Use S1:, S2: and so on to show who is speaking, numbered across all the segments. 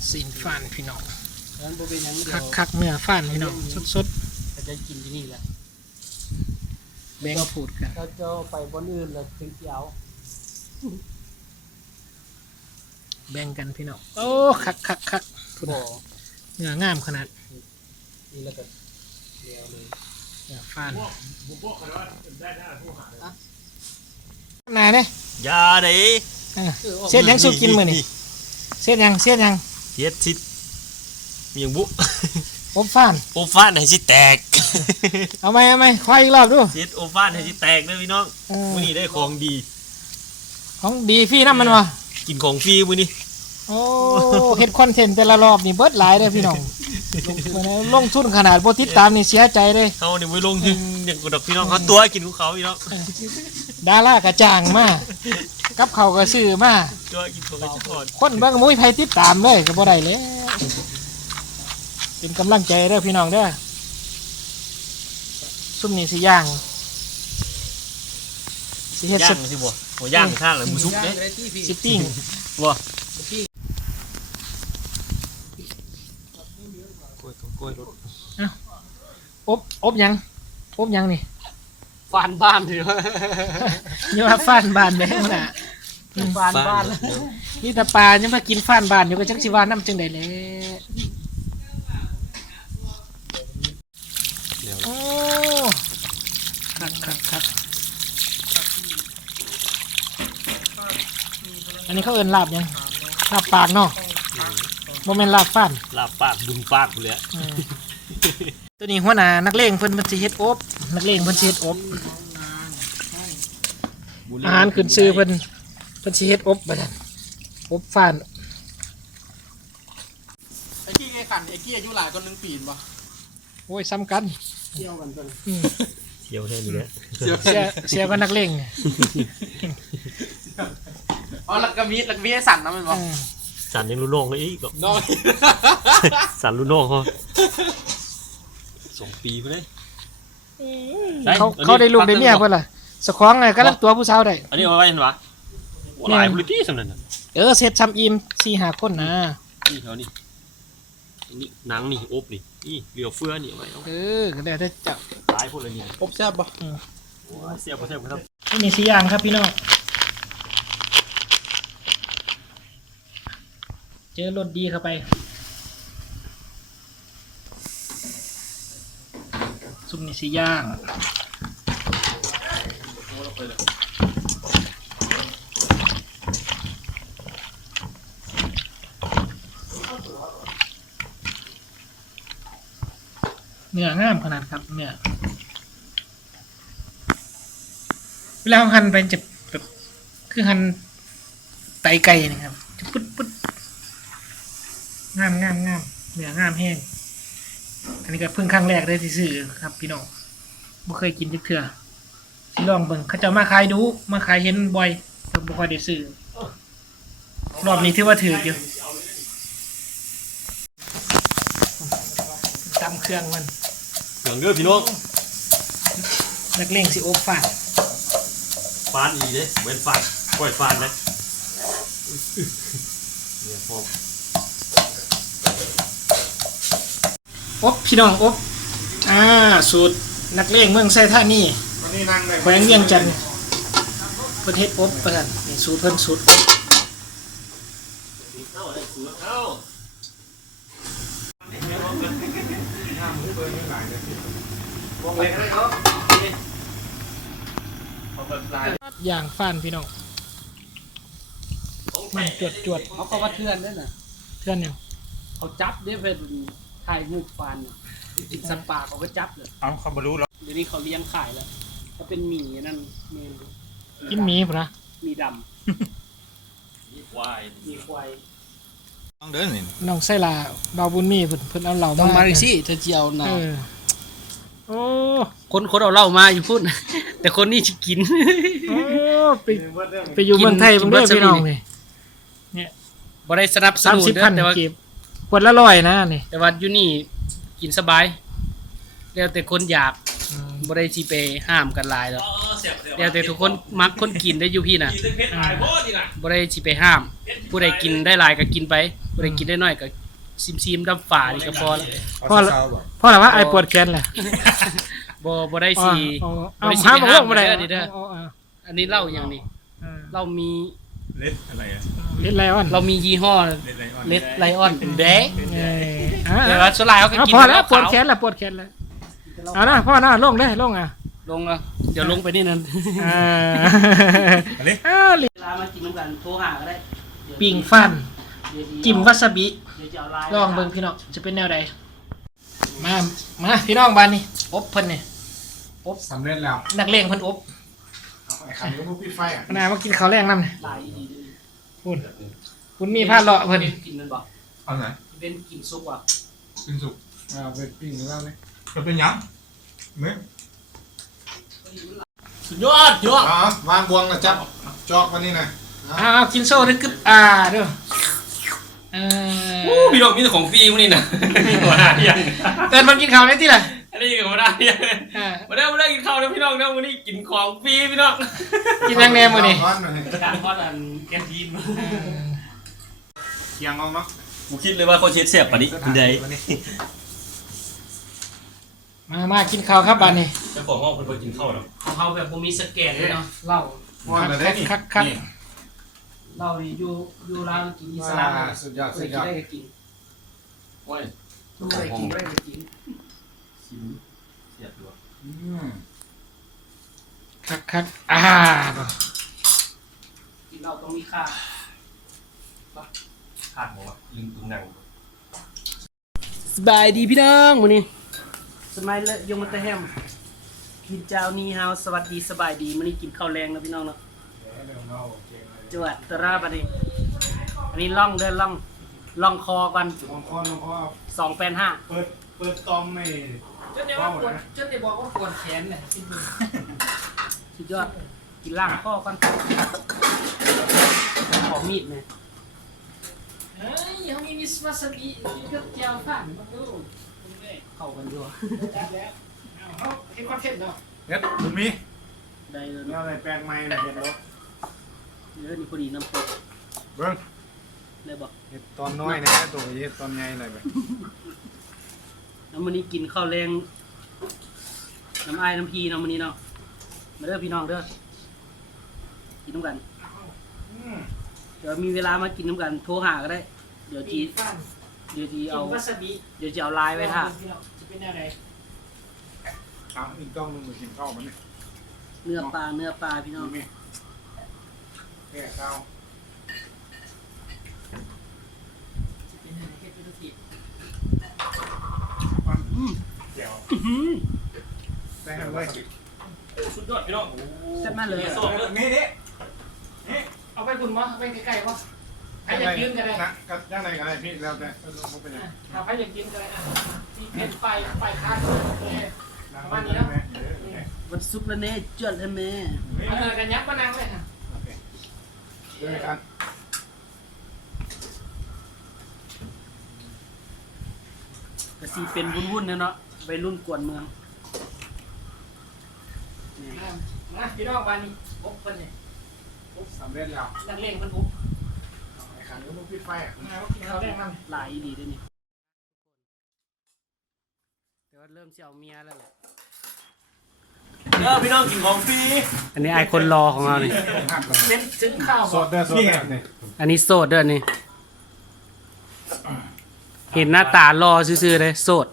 S1: สินฟันพี่น้อง
S2: นั้นบ่เป็นหยังเดียว
S1: คักเนื้อฟันพี่น้องสด
S2: จะกินที่นี่แหละ
S1: ๆแบ่งพูดกัน
S2: เราจะไปบนอื่นแล้วถึงสิเอา
S1: แบ่งกันพี่น้องโอ้คักทุน
S2: บ่
S1: เนื้องามขนาด
S2: นี่แล้วก็เดียวเลย
S1: เนื้อฟันนาเนี่ย
S3: ยาเด้
S1: เส้นยังสุกินมื้อนี่เส้นยัง
S3: เฮ็ดสิมีหยังบุ
S1: อบฟัน
S3: โอฟ้านให้สิแตก
S1: เอาไหมควายอีกรอบดู
S3: เฮ็ดโอฟ้านให้สิแตกเด้อพี่น้องมื้อนี้ได้ของดี
S1: ของดีฟรีน้ำมันวะ
S3: กินของฟรีมื้อนี้
S1: โอ้เฮ็ดคอนเทนต์แต่ละรอบนี่เบิดหลายเด้อพี่น้องลงทุนขนาดบ่ติดตามนี่เสียใจเลย
S3: เฮานี่ไว้ลงทุนอย่างกับดอกพี่น้องเขาตัวกินของเขาพี่น้อง
S1: ดารากระจ่างมากับเขาวก็ซื้อมา
S3: ตัวกินของกันก่อน
S1: คนเบิ่งมุ้ยไผติดตามเลยก็บ่ได้แล้วเป็นกำลังใจเด้อพี่น้องเด้อซุ่มนี่สิย่างสิเฮ็ด
S3: ย่างสิบ่บ่ย่างข้างหลังบ่สุกเด้
S2: ได้ที่พี่
S1: สิปิ้ง
S3: บ่
S2: พี่
S3: กล้วยรถ
S1: อบหยังนี่
S2: ฟานบ้านเถอะ
S1: อย่าว่าฟ้านบ้านแม่นน่ะ
S2: ฟานบ้าน
S1: นี่แต่ปลายังมากินฟ้านบ้านอยู่ก็จักสิว่าน้ำจังได๋แหละโอ้ครับอันนี้เขาเอิ้นลาบหยังลาบปากเนาะบ่แม่นลาบฟ้าน
S3: ลาบปากบุญปากพุ่นแหละ
S1: ตัวนี้หัวหน้านักเลงเพิ่นสิเฮ็ดอบนักเลงเพิ่นสิเฮ็ดอบอาหารขึ้นชื่อเพิ่นสิเฮ็ดอบบัดนั้นอบฟ้าน
S4: ไอ้กี้ไอ้ขันไอ้กี้อายุหลายคนนึงปีนปะ
S1: โอ้ยซ้ำกัน
S2: เที่ยวกันจน
S3: เที่ยวแท้นี่แหละ
S1: เสียกับนักเลง
S4: อ๋อลักกะมีไอ้สันนะมันปะ
S3: สั่นยังรุ่นน้องเลยอีกก็
S4: น้อย
S3: สั่นรุ่นน้องเขา2 ปีพุ่นเลย
S1: เขาได้ลูกได้เมียเพิ่นล่ะสะคองไงกำลังตัวผู้สาวได้
S3: อันนี้เอาไว้เห็นปะหลายพุ่นที่สำนั้นน่ะ
S1: เสร็จซ้ำอิ่ม 4-5 คนนะ
S3: นี่เขานี่นี่หนังนี่อบนี่เหลียวเฟือนี่เอาไว้เอา
S1: ก็ได้แต่เจ้า
S3: หลายพุ่นเลยนี่
S4: อบแซ่บปะ
S3: โอ้ยเสียบครับ
S1: นี่สิย่างครับพี่น้องเจอรสดีเข้าไปซุปนี่สิย่างเนื้องามขนาดครับเนื้อเวลาหั่นไปจะแบบคือหั่นไตไก่นะครับจะปึ๊ดงามเนื้องามแห้งอันนี้ก็เพิ่งครั้งแรกได้ที่ซื้อครับพี่น้องบ่เคยกินจักเทื่อสิลองเบิ่งเขาจะมาขายดูมาขายเห็นบ่อยแต่บ่ค่อยได้ซื้อรอบนี้ถือว่าถืออยู่ตำเครื่องมัน
S3: เสียงเด้อพี่น้อง
S1: นักเลงสิอบฟาด
S3: ฟานอีเด้เว้นฟานปล่อยฟานนะเนี่ยพอ
S1: อบพี่น้องอบสูตรนักเลงเมืองไซท่านี่
S4: วันนี้นั่งเลย
S1: แขวงเวียงจันทน์เพิ่นเฮ็ดอบประกันนี่สูตรเพิ่นสูตร อย่างฟ้านพี่น้องมันจวด
S2: เขาก็ว่าเทือนด้วยน่ะ
S1: เทื่อนหยัง
S2: เขาจับได้เพิ่นถ่ายรูปฟานสัตว์ป่าเขาก็จับเลย
S4: เอาเขาบรรลุแล้ว
S2: เดี๋ยวนี้เขาเลี้ยงขายแล้วเขาเป็นหมีนั่นเมน
S1: กินหมีพุ่นนะ
S2: หมีด
S3: วาย
S2: ำหมีควาย
S4: ต้องเดินนี่
S1: น้องไส้ลาบาวบุญมีเพิ่นเอาเหล้า
S2: ต้อง
S1: มา
S2: มาดิสิเธอเจียวนะ
S1: โอ้
S2: คนเอาเหล้ามาอยู่พุ่น แต่คนนี้จะกิน
S1: โอ้ไปอยู่เมืองไทย
S2: กิ
S1: เบิ่
S2: น
S1: งเด้อพี่น้องนี่
S2: บ่ได้สนับสนุนเด้อแต่ว่า
S1: 30,000เก็บขวดละ100นะนี่
S2: แต่ว่าอยู่นี่กินสบาย แล้วแต่คนอยากบ่ได้สิไปห้ามกันหลายแล้ว
S3: เซ
S2: เดี๋ยวแต่ทุกคนมักคนกินได้อยู่พี่น่ะ
S3: กินเพชรหลายโพดนี่น่ะ
S2: บ่ได้สิไปห้าม ผู้ใดกินได้หลายก็กินไปผู้ใดกินได้น้อยก็ซิมๆดำฝานี่ก็พอแล้ว
S1: พ่อพ่อละว่าไอ้ปวดแขนแหละ
S2: บ่ได้สิ
S1: เอาห้ามลงมาได้
S2: เด้ออันนี้เหล้าอย่างนี้เรามี
S4: เล็ดอะไรอ่ะ
S1: เล็ดไลออน
S2: เรามียี่ห้อ
S4: เล็ดไลออน
S2: เลดไลออนแดง
S1: เออ
S2: แต่ว่าส่วนหลายเขาก็กิน
S1: พอแล้ว
S2: เห
S1: ปวด
S2: ขาว
S1: แขนแล้วปวดแขนแล้วเอานะพ่อนะลงเลยลงอ่ะ
S2: ลงแล้วเดี๋ยวลงไปนี่นั่น
S4: อะไร
S2: เวลามากินน้ำกันโทรหาก็ได้
S1: ปิ่งฟัน
S2: เดี๋ยว
S1: จิ้มวาซาบิ
S2: เดี๋ยวจะเอาลาย
S1: ลองเบิ่งพี่น้องจะเป็นแนวใดมาพี่น้องบ้านนี้อบเพิ่นนี่อบ
S4: สำเร็จแล้ว
S1: นักเลงเพิ่นอบ
S4: ไอ้ขันก็พวกปิดไฟอ่ะ
S1: มามากินข้าวแรงนำนี่
S2: ลายดีด้วย
S1: คุณมีผ้าเลาะเพิ่น
S2: กินมันบอก
S4: เอาไหน
S2: เป็นกินซุปอ่ะ
S4: ปิ้งสุกเป็นปิ้งหรือว่าไงจะเป็นยังเมื่อ
S3: สุดยอดยอด
S4: วางบวงนะจับจอกวันนี้นะ
S1: เอากินโซ่ด้วยกึบเด้อ
S3: โอ้พี่น้องมีแต่ของฟรีพวกนี้น่ะหัวหน้ายัง
S1: เตือนมันกินข้าวได้ที่ล่ะ
S3: อันนี้หัวหน้ายังมาได้กินข้าวนะพี่น้องนะวันนี้กินของฟรีพี่น้อง
S1: กินยังแนมมื้อนี้
S2: การทอดอันแกงทีน
S4: เคียงเอาเนาะ
S3: กูคิดเลยว่าเขาเช็ดเสียบปะนี้คุณใด
S1: มากินข้าวครับบ้านนี้
S3: เจ้าของห้องเพิ่นบ่กินข้าวหรอก
S2: ของเขาแบบบ่มีสแกนเลยเนาะเหล้า
S1: คัก
S2: เหล้านี่อยู่ร้านกินอิสลาม
S4: สุดยอด
S2: เค
S4: สุ
S2: ย
S4: ด
S2: กิ
S4: ย
S2: น
S4: อด
S2: ได้ก็กิน
S3: โอ้ย
S2: ไม่เคยกินได้ก็กิน
S3: ชิมเสียบดู
S1: คักบ่
S2: กินเหล้าต้องมีค่า
S3: ขาดบ่วะลืมตุ้งนั่ง
S2: สบายดีพี่น้องมื้อนี้สมัยเลยยงมันตะแฮมกินเจ้านี้เฮาสวัสดีสบายดีมื้อนี้กินข้าวแรงแล้วพี่น้องเนาะจวดตราบัดนี้อันนี้ล่องเดินล่องคอกัน
S4: ลองคอ
S2: 285
S4: เปิดตอมไม่
S1: จนได้ว่าปวดจนได้บอกว่าปวดแขนเนี่ย
S2: สุดยอดกินล่างข้อกันขอมีดไหม
S1: เฮ้ยเขามีวาซาบิกินกับแจ่วฟันมาดู
S2: เข้ากันอยู่
S1: จัดแล้วเอาเฮ็ดคอนเทนต์เนาะ
S4: เฮ็ดคุณมี
S2: ได้เลย
S4: แนวอะไรแปลงใหม่เลยเฮ็ดรถ
S2: เดี๋ยวนี่พอดีน้ำตก
S4: เบิ้ง
S2: ได้บอก
S4: เฮ็ดตอนน้อยนะตัวเฮ็ดตอนใหญ่เลยแบบ
S2: แล้วมื้อนี้กินข้าวแรงน้ำอ้ายน้ำพีเนาะมื้อนี้เนาะมาเด้อพี่น้องเด้อกินน้ำกันเดี๋ยวมีเวลามากินน้ำกันโทรหาก็ได้ เดี๋ยวจี
S1: ฟัน
S2: เดี๋ยวจี
S1: กิน
S2: เอา
S1: วาซาบิ
S2: เดี๋ยวจะเอาไลน์ไว้ท่า
S1: จะเป็นแนวใด
S4: เอาอีกกล้องนึงมากินข้าวมันนี่
S2: เนื้อปลาพี่น้อง
S4: มีแก่ข้าว
S1: จะเป็นแนวใดเฮ็ดเป็นธุรกิจ
S4: แก้ว
S2: อื้อหือ
S4: ได้เลย
S3: สุดยอดพี่น้อง
S2: แซ่บมากเลยอะ
S4: นี่
S1: เอาไปคุณบ่เอาไปใกล้ๆบ่ใครอยากกินก็ได้
S4: นะก็ย่างไหนก็ได้พี่แล้วแต่ผมเป็นยัง
S1: ถ้าใครอยากกินก็ได้ที่เพชรไปค้าเลยประมาณนี้เนาะ
S2: วันศุกร์แล้วแน่จวดแล้วแม่
S1: กันยับมานั่งเลยค่ะ
S4: โอเคด้วยกัน
S2: ก็สิเป็นวุ่นๆเนาะวัยรุ่นกวนเมือง
S1: มาพี่น้องบ้านนี้อบเพิ่นนี่
S4: สำเร็จแล้ว
S1: นักเลงเพิ่นอบ
S4: ไอ้ขันก็มึงปิดไฟอ่ะ
S1: มากินข้าวแรงนำ
S2: หลายดีด้วยนี่แต่ว่าเริ่มจะเอาเมียแล้วแหละ
S3: พี่น้องกินของฟรี
S2: อันนี้ไอคนรอของเรานี่
S1: เน้นถึงข้าว
S4: สดเด้อสดเด้อนี่
S2: อันนี้โสดเด้อนี่เห็นหน้าตารอซื่อๆเลยโสด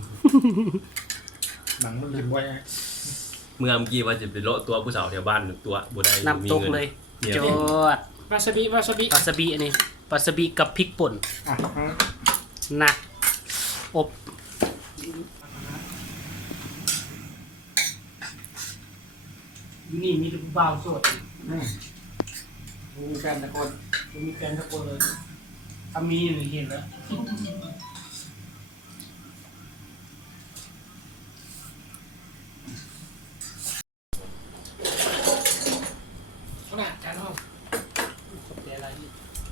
S4: หนังมันกินไว้
S3: เมื่อกี้ว่าจะไปเลาะตัวผู้สาวแถวบ้านตัวบ่ได้
S2: น้ำตกเลยจวด
S1: วาซาบิ
S2: ปลาสบีอันนี้ปลาสบีกับพริกป่น
S4: อ่ะ
S2: หนักอบอยู่นี่มีแต่ผู้บ่าวโสด
S1: มีแฟนตะโกน
S2: มีแฟนทุกคนเลยถ้ามีหรือเห็นแล้ว
S1: ขนาดจานห้อง
S2: ขอบใจอะไรนี่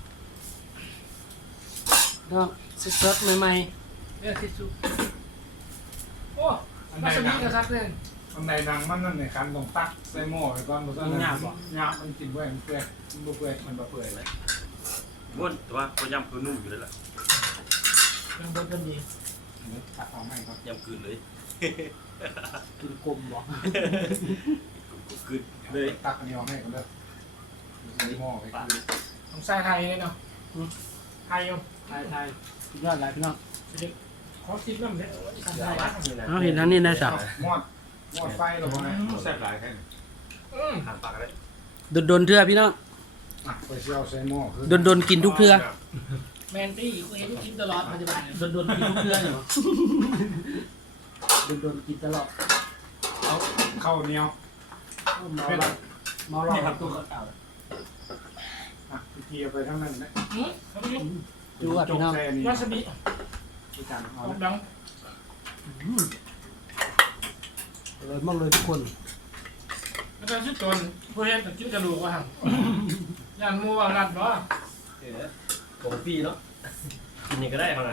S2: เนาะสดๆใหม่
S1: เลือกทิชชู่โอ้วาซาบินะครับเนี่ย
S2: ๆ
S4: อันไหนหนังมันนั่นในคันต้องตักใส่หม้อไปก่อนบ่ซั่นหยาบมันกินไว้มันเปื่อยมันบ่เปื่อยมันบ่เปื่อยเลย
S3: ม้วนแต่ว่าพอยำคือนุ่มอยู่เลยล่ะ
S2: ยังบ่กันดี
S4: ตักเอาให้ก่อน
S3: ยำคืนเลย
S2: กินกลมบ่
S3: คืนเลย
S4: ตักอันนี้เอาให้ก่อนเด้อใส่หม้อไปคือ
S1: ต้องใส่ไทยเลยเนาะไทยอยู่
S2: ไทยสุดยอดหลายพี่น้อง
S1: ขอคิดน้ำเด็ดทำได้
S2: เอาเห็นทั้งนี้นะจ๊ะ
S4: มอดไฟหรอบ่ไง
S3: แซ่บหลายแค่
S1: อืม
S3: ทานปากเลย
S2: โดนๆเทื่อพี่น้อง
S4: อ่ะไปเชี่ยวใส่หม้อคือ
S2: โดนๆกินทุกเทื่อ
S1: แมนตี้กูเห็นกินตลอดปัจจุบัน
S2: โดนๆกินทุกเทื่อเหรอโดนๆกินตลอด
S4: เอาข้าวเหนียว
S2: เมาเหล้าเมาเหล้าครับตัวเก่า
S4: อ่ะพี่เกียร์ไปทั้งนั้นนะ
S1: อืมเขาไม่รู้
S2: ดูว่าพี่น้อง
S4: แซ่นี่
S1: วาซาบิ
S4: พี่จันเอา
S1: เอา
S4: ละ
S1: ดัง
S2: เลยมากเลยทุกคน
S1: แล้วก็ชื่อจนผู้เห็นแต่ชื่อกระดูกว่าหั่นยันมูว่ารัดบ่
S3: ของพี่เนาะกินยังก็ได้เขานะ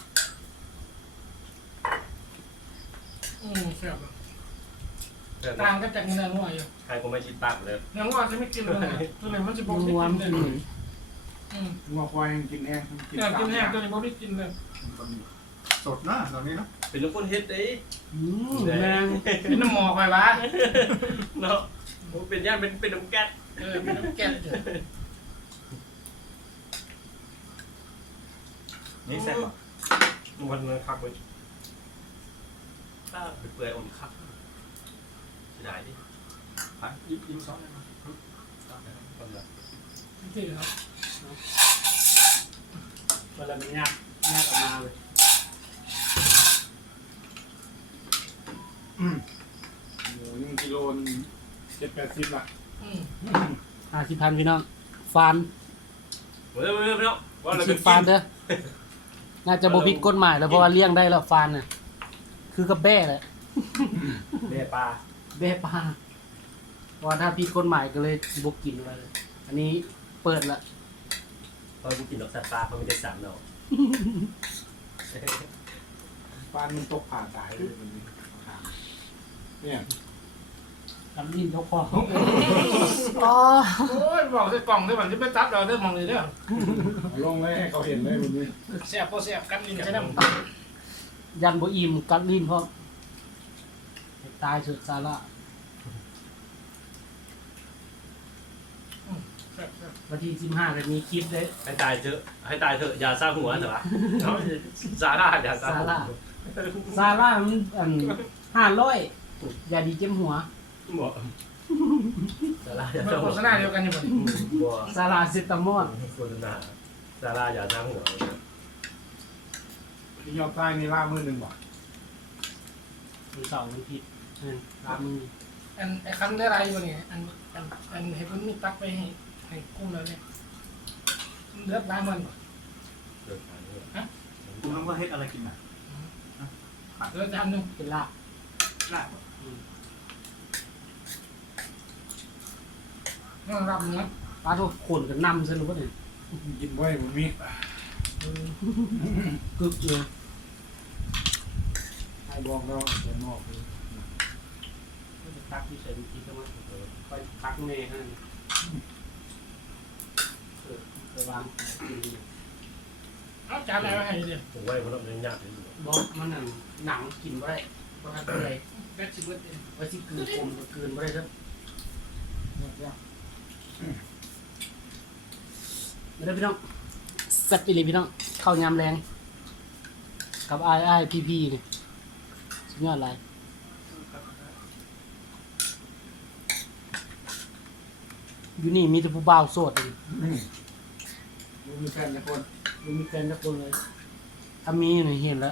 S1: แซ่บต่างกันจากเนื้องัวอยู่
S3: ใครก็ไม่ชิดปากเลย
S1: เนื้องัวจะไม่กินเลยตัวไหนมันจะบอก
S2: นั
S1: ไม่
S2: ว
S1: กินเลย
S4: งัวควายกินแห้งกิน
S1: อยากกินแห้ง
S4: ตาม
S1: ตัวนี้บอกไม่กินเลย
S4: สดนะตอนนี้เนาะ
S3: เป็นลูกคนเฮ็ดเด้
S2: แมง
S1: เป็นน้ำหมอกไปวะ
S3: เนาะผมเป็นย่างเป็นน้ำแก๊ส
S1: เป็นน้ำแก่
S3: นี่แซ่บอ่ะมันคักเลยถ้าเปื่อยๆอมคักเสียดายดิพักยิ้มซ้อนได้ไหม
S1: ที่ครับ
S2: เวลามันยากออกมาเลย
S4: หมู1กิโล7-80ละ
S2: 50,000พี่น้องฟาน
S3: เมื่อพี่น้องว่าเรา
S2: คิ
S3: เป็
S2: ด
S3: น
S2: ฟานเด้อน่าจะบ่ผิดกฎหมายแล้วเพราะว่าเลี้ยงได้แล้วฟานน่ะคือกับแบ้แหละ
S3: แม่ปลา
S2: แบ้ปลาเพราะว่าถ้าผิดกฎหมายก็เลยสิบ่กินอะไรเลย อันนี้เปิดละ
S3: เพราะกูกินดอกสัตว์ปลาเขาไม่ได้สามเนาะ
S4: ปานมันตกผ่าตายเลยวันนี้เนี่ย
S2: ทำลิ้นยกคออ๋อ
S1: โอ้ยบอกใส่กล่องด้วยมันจะไปตัดเราเด้อมองเลยเด้อ
S4: เอาลงเลยให้เขาเห็นเลยวันนี้
S1: แซ่บพอแซ่บกันนี่จะได้
S2: ยันบ่อิ่มกัดลิ้นเพราะให้ตายเถิดซาร่า
S1: แซ่บ
S2: วันที่15ก็มีคลิปเด้
S3: ให้ตายเถอะให้ตายเถอะอย่าสร้างหัวเถอะวะซาร่าอย่าสร้างหัว
S2: ซาร่ามัน500อย่าดีเจ็มหัว
S3: บอกซาร่าอย่า
S1: มัน
S3: สร้าง
S1: โฆ
S3: หัว
S1: ษณาเดียวกันอยู่บ่
S3: บอก
S2: ซาร่าเซตามอล
S3: โฆษณาซาร่าอย่าสร้างหัว
S4: ที่ยอดใต้นี่ล่ามือหนึ่งบ่
S2: มีเสาร์มันผิดตามมือ
S1: อันไอ้คันได้ไรอยู่นี่อันให้เพิ่นมีตักไปให้กุ้งแล้วเนี่ยเลือดร้ายมัน
S3: เดินทางเนี่ย
S4: คุณน้องก็เฮ็ดอะไรกินน่ะ
S1: เลือดจานนึง
S2: เป็นลาบ
S4: ลาบ
S1: ต้องรับเนื้อ
S2: ปลาทุกคนก็นำซะรู้ป่ะเนี่ย
S4: กินไว้ผมมี
S2: กึกเลย
S4: ให้บอกแล้วใส่หม้อคือ
S2: ตักที่ใส่ดีๆก็มาไปตักแม่ให้ไปวาง
S1: เอาจานอะไรมาให้ดิ
S3: ผมไว้เพราะเราเป็นญาติอยู่
S2: บอกมันหนังกินไม่ได้เพราะอะไร
S1: แบทสิเบิดเอง
S2: ไว้ที่กืนคมกืนไม่ได้ครับไม่ได้พี่น้องแซ่บไปเลยพี่น้องข้าวยำแรงกับไอ้พี่นี่สุดยอดเลยอยู่นี่มีแต่ผู้บ่าวโสดเลย
S4: มีแฟนนะคน
S2: ไม่มีแฟนสักคนเลยถ้ามีหนูเห็นแล้ว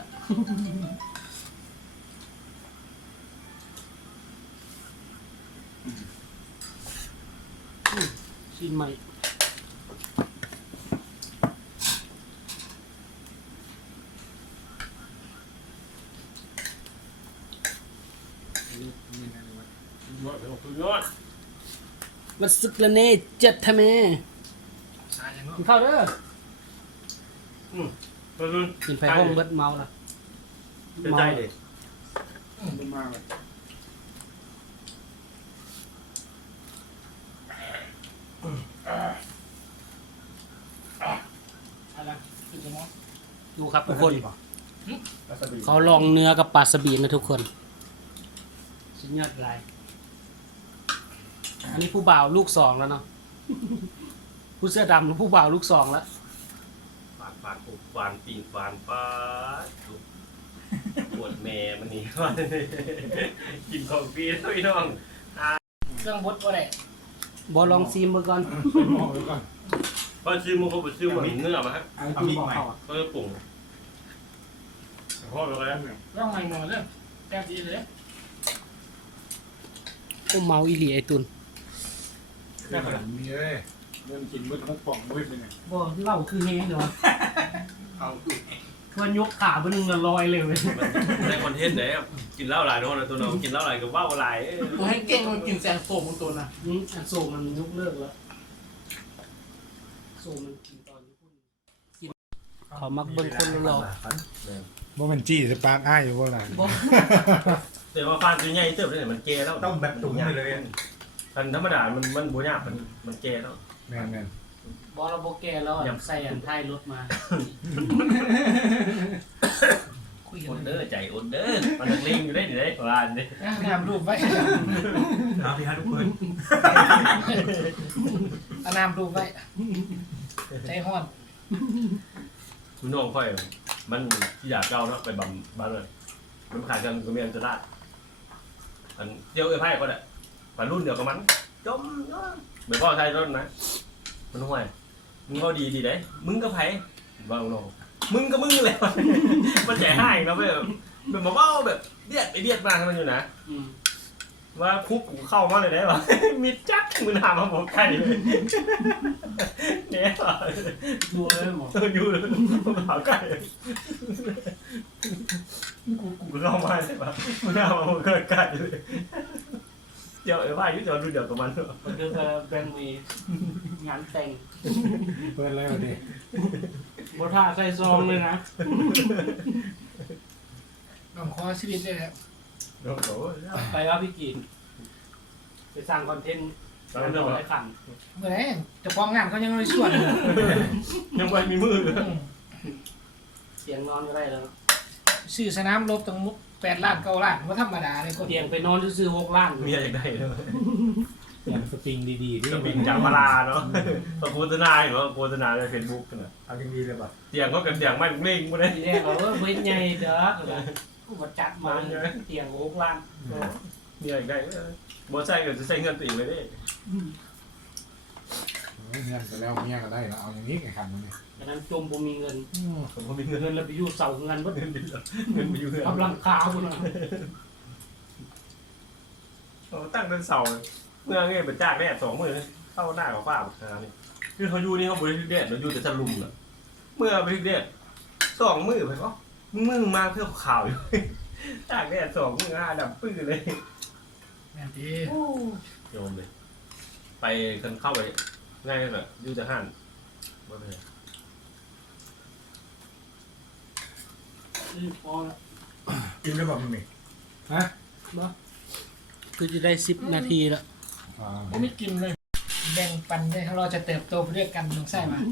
S2: ชิ้นใหม่
S3: ยอดเลยคือยอด
S2: มันสึกละเน่เจ็ดทำไม
S1: สายอย่างเนาะ
S2: กินข้าวเด้อ
S3: รุ่น
S2: กินไฟห้องเบิดเมาละ
S3: เป็นใจเด็ก
S4: มันมาเลย
S2: ดูครับทุกคนเขาลองเนื้อกับปลาสบีนะทุกคนสุดยอดลายอันนี้ผู้บ่าวลูกสองแล้วเนาะผู้เสื้อดำหรือผู้บ่าวลูกสองแล้ว
S3: ปาดปุบหวานปีนหวานป้าดุปวดแม่มันนี่ กินของฟรีแล้วพี่น้อง
S1: เครื่องบดอะไร
S2: บอลองซีมมาก่อน
S4: ใส่หม้อไว้ก่อน
S3: พอซื้อมันก็ไปซื้อมันเนื้อมาฮะ
S4: เอาพริกใหม่
S3: ก็จะปรุงพ่อไปแล้ว
S1: ร่องใหม่หมดเลยแก้ดีเลย
S2: โอ้เมาอีหลีไอตุน
S4: แค่ขนาดนี้เลยเริ่มกินมืดมุกป่องมืดเลยเนี่ย
S2: บอเหล้าคือเฮงเหรอ
S4: เอา
S2: มันยกขาไปนึงละลอยเลย
S3: ได้คอนเทนต์ไหนกินเหล้าหลายทุกคนตัวน้องกินเหล้าหลายกับว่าวหลาย
S1: ตัวให้เก่งมันกินแซงโฟมของตัวนะ
S2: อันโซมันยกเลิกแล้วโซมันกินตอนนี้พุ่นกินเขามักเบิ่งคนรอ
S4: ว่ามันจี้สปาร์กอ้ายอยู่ว่าอะไร
S2: บอ
S3: แต่ว่าฟานตัวใหญ่เติบเลยมันแก่แล้ว
S5: ต้องแบบตุ๋นไปเลย
S3: อันธรรมดามันบ่ยากมันแก่แล้ว
S4: แม่น
S2: บอลเราโบแกแล้วอะใส่อันท้ายรถมา
S1: คุย
S3: อ
S1: กั
S3: ด
S1: น
S3: เด้อใจอดเด้อมันนักเลงอยู่ได้ดิได้ร้านนี่
S1: นำรูปไว้
S5: ครับพี่ฮะทุกคน
S1: เอานำรูปไว้ใจห้อน
S3: คุณน้องค่อยมันที่อยากเก่าเนาะไปบำบ้านเลยมันขายกันก็มีอันจะได้อันเดียวไอ้ไพ่ก็ได้ฝันรุ่นเดียวกับมันจมเหมือนพ่อไทยต้นนะมันห่วยมึงก็ดีได้มึงก็ไผ่บ้าน้องมึงก็มึงเลยมันใจให้เนาะแบบมาเบ้าแบบเดียดไปเดียดมาให้มันอยู่นะ
S2: อืม
S3: ว่าคุกกูเข้ามาเลยได้ป่ะ มิดจักมือหนามาบอกใครเลยเนี่ย
S2: ดูเลยหมอ
S3: อยู่เลยมาหาใครกูเข้ามาใช่ป่ะมือหนามาบอกใครเลยเดี๋ยวไอ้ว่ายุ่งจะดูเดี๋ยวกับมันเถอะ
S2: เดินไปแบงมีงานแต่ง
S4: ๆเปิดแล้วดิ
S2: บท่าใส่ซองเลยนะ
S1: ลองคอชีวิตเลยครับ
S3: โอ้โห
S2: ไปว่าพี่กีนไปสร้างคอนเทนต์
S3: ตอนนั้นเรื่องอะไร
S2: ให้ขัน
S1: เมื่อไหร่เจะฟ้าของงานเขายังไม่ชวนเลย
S3: ยังไม่มีมือเลย
S2: เสียงนอนก็ได้แล้ว
S1: ซื้อสนามรบตั้ง8 ล้าน9 ล้านว่าธรรมดาเลยคน
S2: เตียงไปนอนซื้อ6 ล้าน
S3: มีอะไรอยากได้เลย
S4: อย่างสปริงดีๆที่
S3: จะเป็นจากพาราเนาะโฆษณาอยู่ว่าโฆษณาในเฟซบุ๊กนะ
S5: เอาจริงดีเลยป่ะ
S3: เตียงก็กับเตียงไม่เล่งกูได้
S2: ทีแรกเราเว้ยใหญ่เด้อผู้บัจัดมาเตียง6 ล้าน
S3: มีอะไรได้บ่ใช่ก็จะใช้เงินตัวเองเลยดิ
S4: เงี้ยก็แล้วเงี้ยก็ได้แล้วเอาอย่างนี้ไงครับมันเนี่ย
S2: ฉะนั้นจมผมมีเงิน
S3: ผมก็มีเงิน
S2: เงินเราไปอยู่เสาเงินวัด
S3: เงินไปอยู่เงิน
S2: กำลังคาคุณนะ
S3: ตั้งเป็นเสาเมื่อไงเป็นจ้างแน่20,000เข้าหน้าของป้านี่คือเขาอยู่นี่เขาบริสุทธิ์เด็ดเราอยู่แต่ทะลุมอ่ะเมื่อบริสุทธิ์เด็ด2 มื้อไปก็มึงมาเพื่อข่าวอยู่จ้างแน่2 มื้อ5 ดำปื้อเลย
S1: แม่นดี
S3: โยมเลยไปกันเข้าไปง่ายแบบอยู่แต่ห้านว่าไง
S2: พอแล้ว
S5: กินได้ป่ะมึงนี่
S2: คือจะได้10 นาทีแล้ว
S1: ผมไม่กินเลย แบ่งปันได้เราจะเติบโตไปด้วยกันน้องไส้มาย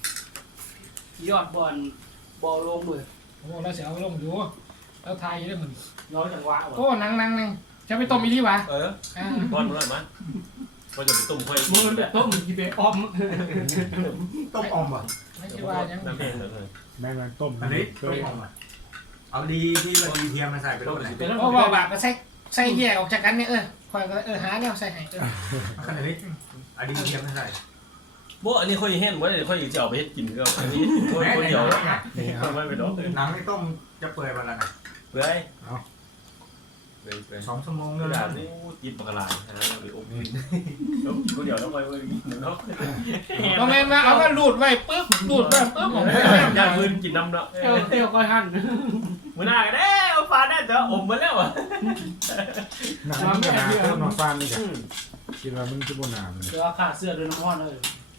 S2: อดบอลบอลลงมือ
S1: โอ้เราจะเอาลงอยู่แล้วทายอยู่ได้เหมือน
S2: น้อยจังหวะ
S1: โอ้นั่งจะไปต้มอีลี่วะ อ่า
S3: บอลมันมั้ยก็จะไปตุ่มค่อย
S2: มือแบบต้มกีเบอ้อม
S5: ต้มอมป่ะ
S1: ไม่ใช่ว่ายัง
S3: น้ำแข็งเลย
S4: แม่งต้ม
S5: อันนี้ต้มอมอ่ะเอาดีที่มันดีเทียมมาใส่ไปรถไหน
S1: เพราะว่าบาก็ใส่แยกออกจากกันเนี่ยคอยก็หาแนวใส่ให้
S5: ขนาดนี้เอาดีเทียมมาใส่
S3: บ่อันนี้ค่อยแห้งบ่ได้ค่อยจะเอาไปเฮ็ดกินก็อันนี้คนเดียวแล้ว
S4: นี่ครับ
S3: ไม่ไปดอก
S5: หนังไม่ต้มจะเปื่อยวันละไหน
S3: เปื่อย
S4: เอา
S3: เปื่อย
S5: 2 ชั่วโมง
S3: ก
S5: ก็
S3: ระ
S5: ได้
S3: ดาษนี่จิบปากกาลายไปอบกินแล้วกินคนเดียวแล้วไปเนาะ
S1: พอแม่มาเอามาลูดไว้ปุ๊บลูดไว้ปุ๊บผม
S3: ย่างพื้นกินน้ำเนาะ
S2: เตี้ยวก็หั่น
S3: มื้อหน้าก็ได้เอาฟ้าได้แต่อมมาแล้วอ่ะ
S4: หนังมันก็หนาต้มหนอนฟานนี่จ้ะคิดว่ามันจะบ่หนามัน
S2: เดี๋ยวขาเสื้อด้วยน้ำร้อนเลย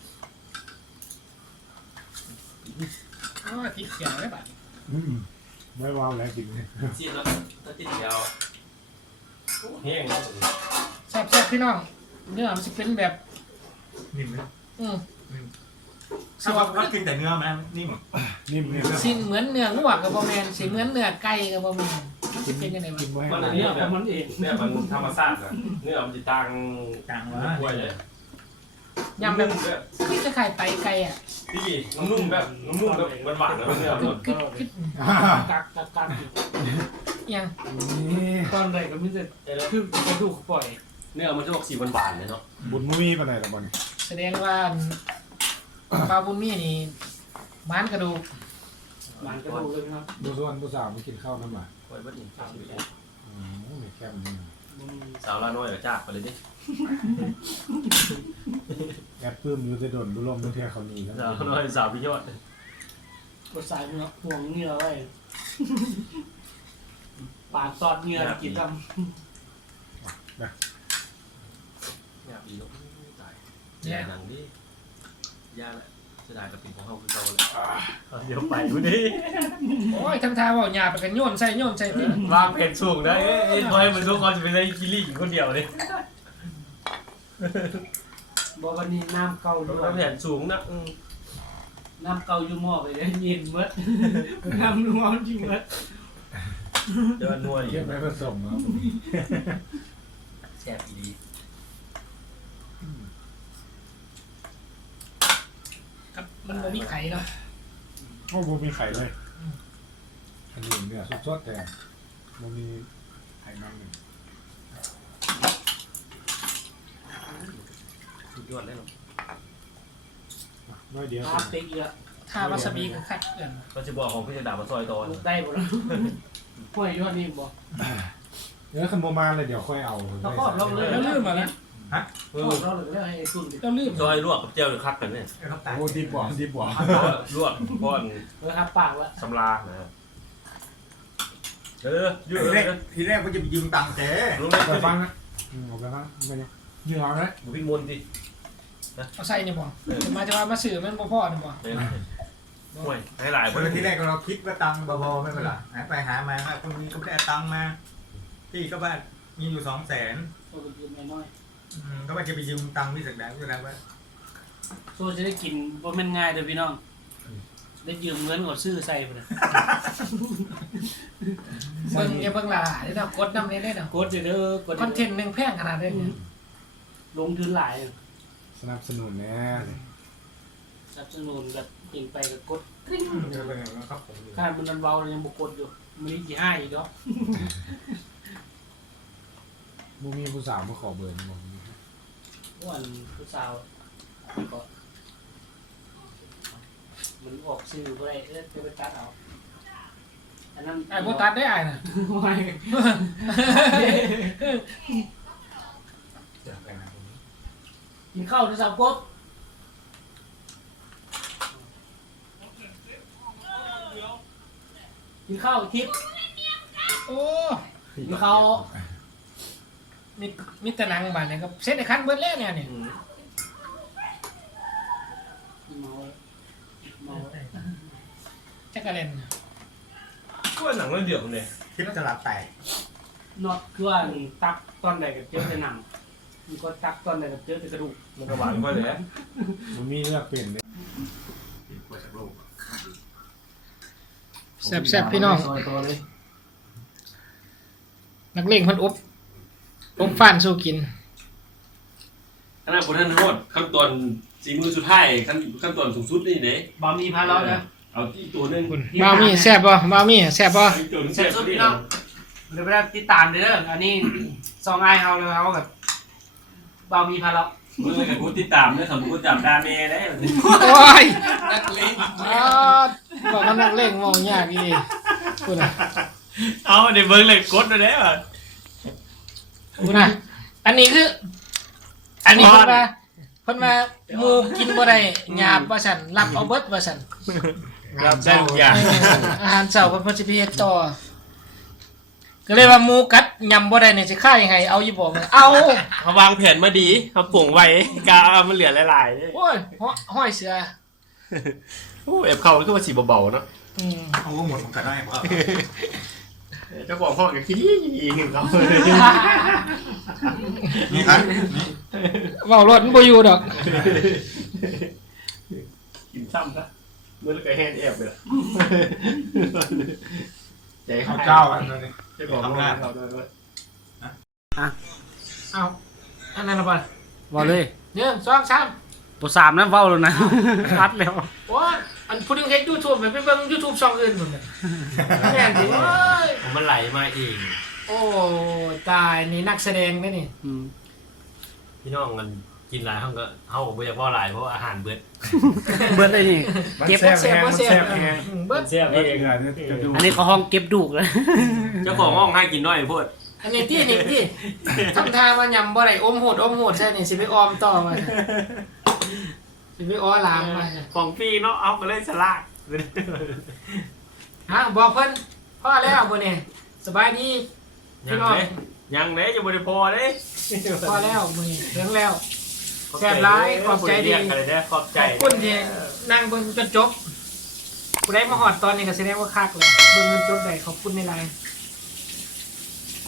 S1: อ๋อที่เขียวได้ป่ะ
S4: ไม่ว้าวแล้วกินเนี่ย
S3: จีนแล้วถ้าติดเดียวแห้ง
S1: แซ่บๆพี่น้องเนื้อมันจะเป็นแบบ
S5: นิ่มไหม
S1: อืม
S5: ถ้าว่ากินแต่เนื้อมันนิ่ม
S4: นิ่มนี่
S1: สิเหมือนเนื้องัวกับบ่แม่นสิเหมือนเนื้อไก่กับบ่แม่นมันสิเป็นจังได๋วะ
S4: กินไว้ให้
S3: มัน
S4: ห
S3: อั
S4: ลาน ย
S3: นี้
S2: เนี่ย
S3: แบ
S2: ข
S3: บ
S2: องมันเอง
S3: เนี่ยมันธรรมชาตินะเนื้อมันจะต่าง
S5: กลาง
S3: ก
S5: ว่า
S3: ล้วยเลย
S1: ยำแบบคือจะไข่ไตไก่อ่ะ
S3: พี่นุ่มๆแบบนุ่มๆแบบหวานๆนะเนื้อมัน
S1: คือ
S2: กักกัก
S1: ยัง
S4: นี่
S2: ตอนแรกก็ไม่จะคือกระดูกปล่อย
S3: เนื้อมันจะออกสีหวานๆเลยเนาะ
S4: บุญมุ้ยปานไหนละบ่นี่
S1: แสดงว่าปลาบุญมีนี่ม้านกระดูก
S2: หวานกระดูกเลยครับ
S4: ดูส่วนผู้สาวมากินข้าวน้ำหมา
S3: ไว้เบิดนี่
S4: ไม่แคมนี่
S3: สาวลาน้อยกับจากไปเลยดิ
S4: แอดปื้มอยู่จะโดนบุลมเพื่อเขานีแล้ว
S3: สาวน้อยสาวพี่ยอด
S2: กดสายห่วงนี่เราไว้ปากซอดเงื่อกินท
S3: อยากดีเนาะตายยาหนังดิยาแหละเสียดายกับสิ่งของเขาคือเก่าเลยเดี๋ยวไปวันนี้
S1: โอ้ยทำทางว่าหยาไปกันโยนใส่พี่
S3: วางเพจสูงนะเอ้ยพอให้มันทุกคนจะเป็นอะไรกิลี่คนเดียวเลย
S2: ำบอกวันนี้น้ำเก่าด้ว
S3: วาง
S2: ย
S3: แผนสูงนะ
S2: น้ำเก่าอยู่หม้อไปเลยเย็นเบิดน้ำนัวจริงเบิด
S3: เดินนัวอีก
S4: เก็บไว้ผสมครับ
S3: แซ่บดี
S1: ครับมันบ่มีไข่เนาะ
S4: โอ้บ่มีไข่เลยอันนี้เนี่ยสดๆแต่บ่มีไข่มันเลย
S3: สุดยอดเลยเนาะ
S4: น้อยเดียว
S2: ปลาเต็กเยอะ
S1: ถ้าวาซาบิก็คัดเกิน
S3: ก็จะบอกของพี่จะด่ามาซอยตอน
S2: ลูกได้หมดแล้วห้วยยอดนี่บอก
S4: เดี๋ยวคันโบมาเลยเดี๋ยวค่อยเอา
S2: เขาครอบเราเลย
S1: แล้วลืมมาแล้ว
S3: เอ
S2: คร
S3: อ
S2: อบเราเลยแล้วให้ตุ่น
S1: แล้วลืม
S3: ซอยลวกกับเจียวหรือคักกันเนี่ย
S5: ครับตาย
S4: โอ้ดีบ่ดีบ่
S3: ลวกป้อน
S2: เลยครับปากแล้ว
S3: สำลานะเออยืด
S5: ที
S3: เล
S5: แร
S3: ย
S5: กทีแรกก็จะไปยืมตังค์แต่
S3: ลงเลย
S4: ไปฟังนะเอาไปฟังไปเนี่ยเหงื่อนะ
S3: ดูพี่มนดิ
S1: เอาใส่นี่บ่จะว่ามาสื่อมันบ่พอนี่บ่
S3: ห่วยให้หลาย
S5: คนทีแรกเราคิดว่าตังค์พอไม่เป็นไรไปหามาคนนี้ก็ได้ตังค์มาที่ก็บ้านมีอยู่200,000
S2: โซ่จะกินน้อย
S5: ก็ว่าจะไปยืมตังค์พี่สักดาก็แล้วว่า
S2: โซ่จะได้กินว่ามันง่ายเลยพี่น้องได้ยืมเงินกดซื้อใส่ไปเลย
S1: เบิ่งอย่าเบิ่งหลายเด้อกดนำได้เนาะ
S2: กดเด้อกด
S1: คอนเทนต์นึงแพงขนาดนี้
S2: ลงทุนหลาย
S4: สนับสนุนแน่
S2: สนับสนุนกับยิงไปกับกดกริ๊ง
S5: ครับผม
S2: ขนาดมันเบายังบุกกดอยู่มันนี่กี่ห้าอีกเนาะ
S4: มูมีผู้สาวมาขอเบอร์นี่บ่
S2: วันผู้สาวก็มันออกซื้อไปไปตัดเอาอันนั้น
S1: ไอ้บ่ตัดได้อ้ายน่ะ
S2: ไม่ กินข้าวที่สาวกบกินข้าวทิพย์
S1: โอ้
S2: กินข้าว
S1: มีแต่หนังบาดเนี่ยก็เสร็จในคันเบิดแล้วเนี่ยนี่
S2: เมาเมา
S1: จักรเล่น
S3: ก็หนังเรื่องเดียวกันเลย
S5: คิดตลาดแตก
S2: น็อตคือว่าตักตอนใดกับเจอแต่หนังมันก็ตักตอนใดกับเจอแต่กระดูก
S3: มันก็หวานก็เลย
S4: มันมีเลือกเปลี่ยนเลย
S5: กว่าจากโลก
S1: แซ่บๆพี่น้อง
S2: ซอยตัวเลย
S1: นักเลงเพิ่นอบฟ้านสู้กิน
S3: ขนาดคนท่านโทษขั้นตอนสีมือสุดท้ายขั้นตอนสูงสุดนี่เด้
S2: บะหมี่พาเราเนี่ย
S3: เอาที่ตัวนึง
S1: บาวมี่แซ่บบ่บาวมี่แซ่บบ่
S3: ตัวนึง
S2: เสร็
S3: เสร็
S2: จ
S3: จ
S2: สุด
S3: พี่
S2: พี่
S3: น้
S2: น้
S3: อ
S2: อง งเดี๋ยวไปได้ติดตามเด้ออันนี้ซองไอเฮาเลยเฮากับบะหมี่พาเรา
S3: มือกับกูติดตามเนี่ยสมมติกูจับดาเมได้
S1: โอ้ย
S3: นักเลง
S1: บอกว่านักเลงมองยากอีพูดน่ะ
S3: เอาเดี๋ยวเบิ้งเลยกดไปแล้ว
S1: พูดน่ะอันนี้คือ อันนี้เพิ่นว่าหมูกินบ่ได้หยาบว่าซั่นรับเอาเบิดว่าซั่น
S3: รับได้ทุกอย่าง
S1: อาหารเช้าเพิ่นสิไปเฮ็ดต่อก็เลยว่าหมูกัดยำบ่ได้นี่สิฆ่ายังไงเอาอยู่บ่เอา
S3: เขาวางแผนมาดีเขาปรุงไว้กามันเหลือหลาย
S1: โอ้ยห้อยเสือ
S3: ๆโอ้เอฟเขาก็มาสีเบาๆเนาะ
S5: เอาหมดผมก็ได้เพราะ
S3: เจ้าของห้องกับขี้อีกหนึ่งเขา
S5: นี่ครับนี่
S1: เว้ารถมันบ่อยู่ดอก
S3: กินซ้ำซะเมื่อแล้วก็แห้งแอบเลยใจ
S4: ข้าวเจ้าอันนั้นนี่
S3: จะบอกทำงานเราด้วย
S1: เอาอันนั้นละบ่
S2: บอกเลย
S1: 1 2 3
S2: ตัวสามนะเว้าแล้วนะพัดแล้ว
S1: โอ้ยอันพูดถึงเฮ็ด YouTube ไปเบิ่ง YouTube ช่องอื่นพุ่นน่ะแม่นสิโอ้ย
S3: ผมมันไหลมาเอง
S1: โอ้ยตายนี่นักแสดงเด้นี่
S2: อืม
S3: พี่น้องมันกินหลายเขาก็เขาไม่อยากว่าหลายเพราะอาหารเบิด
S2: เบิดเลยนี่ เก็บ
S1: บ่แซ่บบ่แซ่บเบิด
S3: เสีย
S4: เองอ่ะนี่จะดู
S2: อันนี้เขาห้องเก็บดูกเลย
S3: เจ้าของห้องให้กินน้อยพูด
S1: อันนี้ที่ทำทางว่ายำบ่ได้อมโหดใช่นี่สิไปออมต่อมาสิไปอ้อลามมา
S3: ของพี่เนาะเอาไปเลยสลาก
S1: ฮะบอกเพิ่นพ่อแล้วมื้อนี้สบายดี
S3: ยังเลยยังเลยจะบริพอเลย
S1: พ่อแล้วมื้อนี้ถึงแล้ว แซ่บหลายขอบใจดี
S3: อะไรเนี่ยขอบใจ
S1: ขอบคุณที่นั่งเบิ่งจนจบผู้ใดมาฮอดตอนนี้ก็แสดงว่าคักเลยเบิ่งจนจบได้ขอบคุณในไลน์